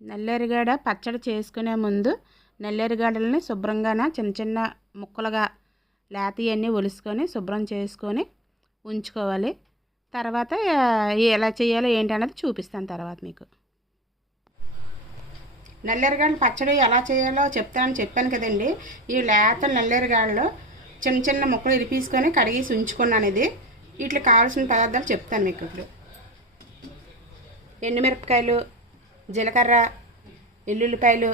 నల్లేరుగడ్డ పచ్చడి చేసుకునే ముందు నల్లేరుగడ్డలని శుభ్రంగా చిన్న చిన్న ముక్కలుగా లేతయన్నీ ఒలుసుకొని శుభ్రం చేసుకొని ఉంచుకోవాలి. తర్వాత ఎలా చేయాలో ఏంటి అన్నది చూపిస్తాను తర్వాత మీకు. నల్లేరుగడ్డల పచ్చడి ఎలా చేయాలో చెప్పాను కదండి. ఈ లేత నల్లేరుగడ్డలు చిన్న చిన్న ముక్కలు ఇరిపీసుకొని కడిగేసి ఉంచుకున్నాను. ఇది వీటికి కావాల్సిన పదార్థాలు చెప్తాను మీకు. ఇప్పుడు ఎండుమిరపకాయలు, జీలకర్ర, ఎల్లుల్లిపాయలు,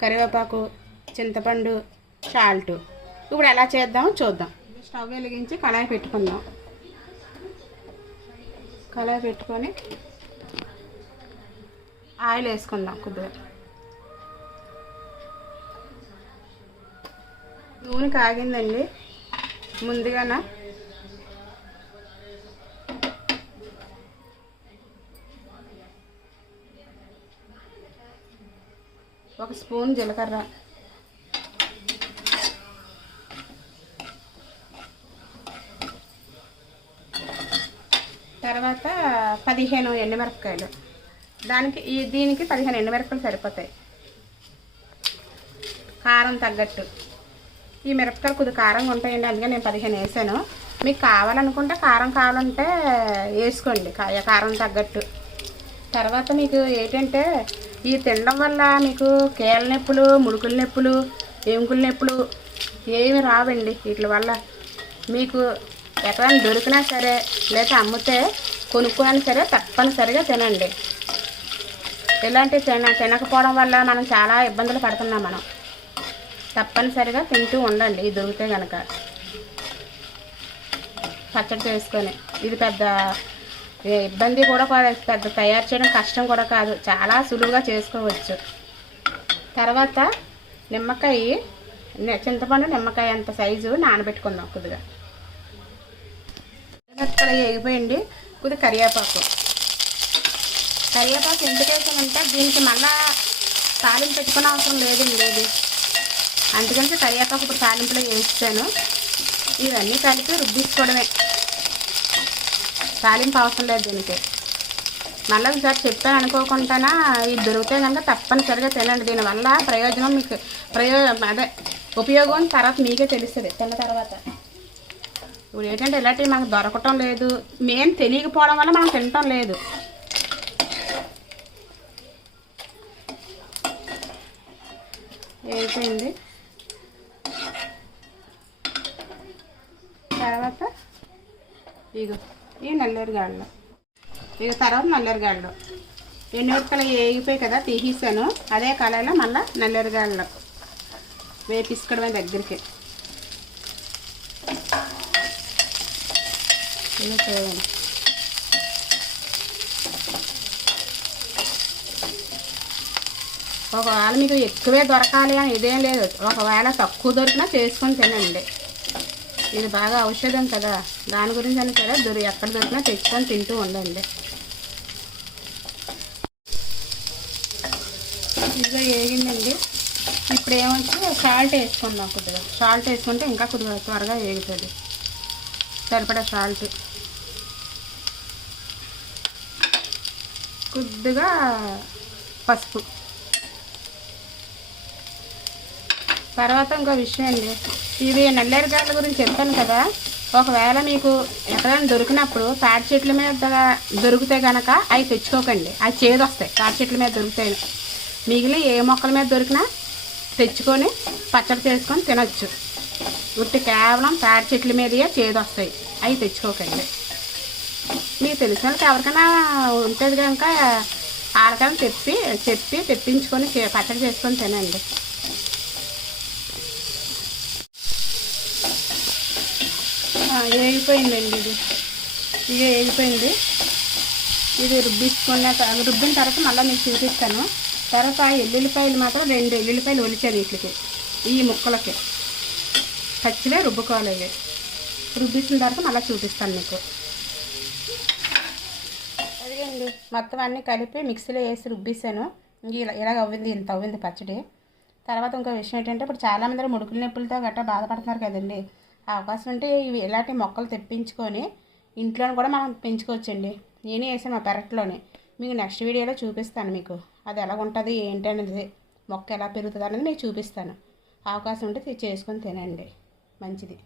కరివేపాకు, చింతపండు, సాల్ట్. ఇప్పుడు ఎలా చేద్దామో చూద్దాం. స్టవ్ వెలిగించి కళాయి పెట్టుకుందాం. కళాయి పెట్టుకొని ఆయిల్ వేసుకుందాం. కొద్దిగా నూనె కాగిందండి. ముందుగాన ఒక స్పూన్ జీలకర్ర, తర్వాత 15 ఎండుమిరపకాయలు. దీనికి 15 ఎండుమిరపకాయలు సరిపోతాయి. కారం తగ్గట్టు. ఈ మిరపకాయలు కొద్దిగా కారంగా ఉంటాయండి, అందుకే నేను 15 వేసాను. మీకు కావాలనుకుంటే కావాలంటే వేసుకోండి కారం తగ్గట్టు. తర్వాత మీకు ఏంటంటే ఈ తినడం వల్ల మీకు కీళ్ళ నొప్పులు, ముడుకుల నొప్పులు, ఎముకల నొప్పులు ఏమి రావండి. వీటి వల్ల మీకు ఎక్కడైనా దొరికినా సరే లేదా అమ్మితే కొనుక్కోని సరే తప్పనిసరిగా తినండి. ఇలాంటివి తినకపోవడం వల్ల మనం చాలా ఇబ్బందులు పడుతున్నాం. మనం తప్పనిసరిగా తింటూ ఉండండి. ఇది దొరికితే కనుక పచ్చడి చేసుకొని. ఇది పెద్ద ఇబ్బంది కూడా కాదు, పెద్ద తయారు చేయడం కష్టం కూడా కాదు, చాలా సులువుగా చేసుకోవచ్చు. తర్వాత చింతపండు నిమ్మకాయ అంత సైజు నానబెట్టుకుందాం. కొద్దిగా ఎగిపోయింది. కొద్దిగా కరివేపాకు ఎందుకు వేసానంటే దీనికి మళ్ళా తాలింపు పెట్టుకునే అవసరం లేదండి. ఇది అందుకని కరివేపాకు ఇప్పుడు తాలింపులో వేస్తాను. ఇవన్నీ కలిపి రుబ్బించుకోవడమే, తాలింపు అవసరం లేదు దీనికి. మళ్ళీ ఒకసారి చెప్పాను అనుకోకుండా ఇది దొరికితే కనుక తప్పనిసరిగా తినండి. దీనివల్ల ప్రయోజనం మీకు ఉపయోగం తర్వాత మీకే తెలుస్తుంది తిన్న తర్వాత. ఇప్పుడు ఏంటంటే ఇలాంటివి మనకు దొరకటం లేదు, మేము తెలియకపోవడం వల్ల మనం తినటం లేదు. అయిపోయింది. తర్వాత ఈ నల్లేరుగడ్డలు, తర్వాత నల్లేరుగడ్డలు ఎండుమిరపకాయలు వేగిపోయి కదా తీసేసాను. అదే కళాయిలో మళ్ళీ నల్లేరుగడ్డలు వేపిసుకోవడమే దగ్గరికి. ఇలా చేయాలి. ఒకవేళ మీకు ఎక్కువే దొరకాలి అని ఇదేం లేదు, ఒకవేళ తక్కువ దొరికినా చేసుకొని తినండి. ఇది బాగా ఔషధం కదా, దాని గురించి అని సరే ఎక్కడ దొరికినా తెచ్చుకొని తింటూ ఉండండి. ఇదిగా వేగిందండి. ఇప్పుడు ఏమొచ్చి సాల్ట్ వేసుకుందాం. కొద్దిగా సాల్ట్ వేసుకుంటే ఇంకా కొద్దిగా త్వరగా వేగుతుంది. సరిపడా సాల్ట్, కొద్దిగా పసుపు. తర్వాత ఇంకో విషయం అండి, ఇవి నల్లేరుగడ్డల గురించి చెప్పాను కదా. ఒకవేళ మీకు ఎక్కడైనా దొరికినప్పుడు తాటి చెట్ల మీద దొరికితే కనుక అవి తెచ్చుకోకండి, అవి చేదు వస్తాయి. తాటి చెట్ల మీద దొరుకుతాయి. మిగిలిన ఏ మొక్కల మీద దొరికినా తెచ్చుకొని పచ్చడి చేసుకొని తినచ్చు. ఉట్టి కేవలం తాటి చెట్ల మీదయే చేదు వస్తాయి, అవి తెచ్చుకోకండి. మీకు తెలిసిన వాళ్ళకి ఎవరికైనా ఉంటుంది కనుక వాళ్ళకైనా తెప్పించుకొని పచ్చడి చేసుకొని తినండి. వేగిపోయిందండి. ఇది వేగిపోయింది. ఇది రుబ్బిన తర్వాత మళ్ళీ మీకు చూపిస్తాను. తర్వాత ఎల్లుల్లిపాయలు మాత్రం 2 ఎల్లుల్లిపాయలు ఒలిచాను. వీటికి ఈ ముక్కలకి పచ్చివే రుబ్బుకోవాలి. ఇవి రుబ్బించిన తర్వాత మళ్ళీ చూపిస్తాను మీకు. అదిగండి, మొత్తం అన్నీ కలిపి మిక్సీలో వేసి రుబ్బిస్తాను. ఇలాగ ఇంత అవ్వింది పచ్చడి. తర్వాత ఇంకో విషయం ఏంటంటే, ఇప్పుడు చాలామంది ముడుకుల నొప్పులతో గట్రా బాధపడుతున్నారు కదండి. అవకాశం ఉంటే ఇవి ఇలాంటి మొక్కలు తెప్పించుకొని ఇంట్లోనే కూడా మనం పెంచుకోవచ్చండి. నేనే వేసాను మా పెరట్లోనే. మీకు నెక్స్ట్ వీడియోలో చూపిస్తాను మీకు అది ఎలా ఉంటుంది ఏంటి అనేది, మొక్క ఎలా పెరుగుతుంది అనేది మీకు చూపిస్తాను. అవకాశం ఉంటే చేసుకొని తినండి, మంచిది.